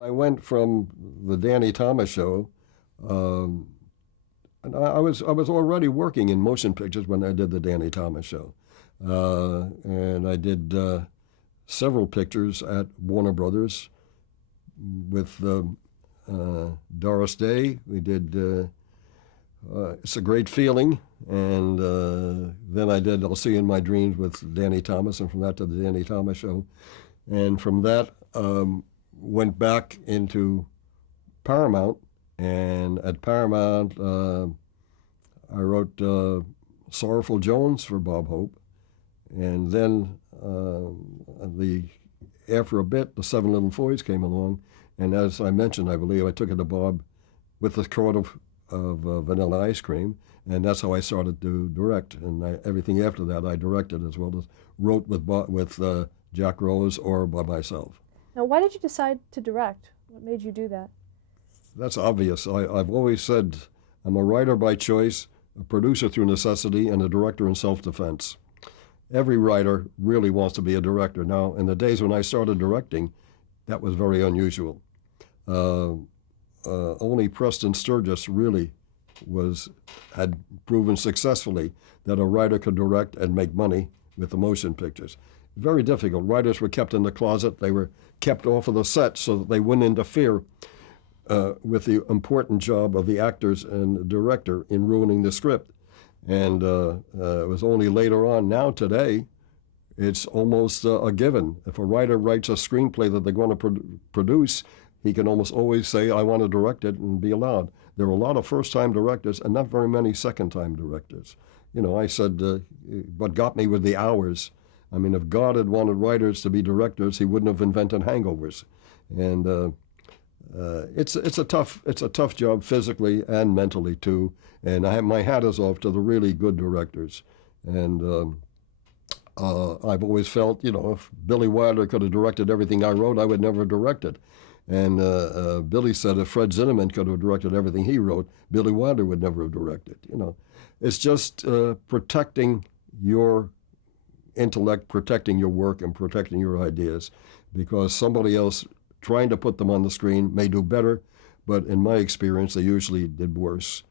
I went from the Danny Thomas show, um, and I was already working in motion pictures when I did the Danny Thomas show, and I did several pictures at Warner Brothers with Doris Day. We did It's a Great Feeling, and then I did I'll See You in My Dreams with Danny Thomas, and from that to the Danny Thomas show, and from that went back into Paramount, and at Paramount I wrote Sorrowful Jones for Bob Hope, and then the after a bit the Seven Little Foys came along, and as I mentioned, I believe I took it to Bob with the quart of vanilla ice cream, and that's how I started to direct. And everything after that I directed as well as wrote with Jack Rose or by myself. Now, why did you decide to direct? What made you do that? That's obvious. I've always said I'm a writer by choice, a producer through necessity, and a director in self-defense. Every writer really wants to be a director. Now, in the days when I started directing, that was very unusual. Only Preston Sturgis really had proven successfully that a writer could direct and make money with the motion pictures. Very difficult. Writers were kept in the closet. They were kept off of the set so that they wouldn't interfere with the important job of the actors and the director in ruining the script. And it was only later on. Now today, it's almost a given. If a writer writes a screenplay that they're going to produce, he can almost always say, I want to direct it, and be allowed. There are a lot of first-time directors and not very many second-time directors. You know, I said, what got me with the hours. I mean, if God had wanted writers to be directors, he wouldn't have invented hangovers. And it's a tough job physically and mentally too. And my hat is off to the really good directors. And I've always felt, you know, if Billy Wilder could have directed everything I wrote, I would never have directed. And Billy said if Fred Zinnemann could have directed everything he wrote, Billy Wilder would never have directed. You know, it's just protecting your intellect, protecting your work, and protecting your ideas, because somebody else trying to put them on the screen may do better, but in my experience, they usually did worse.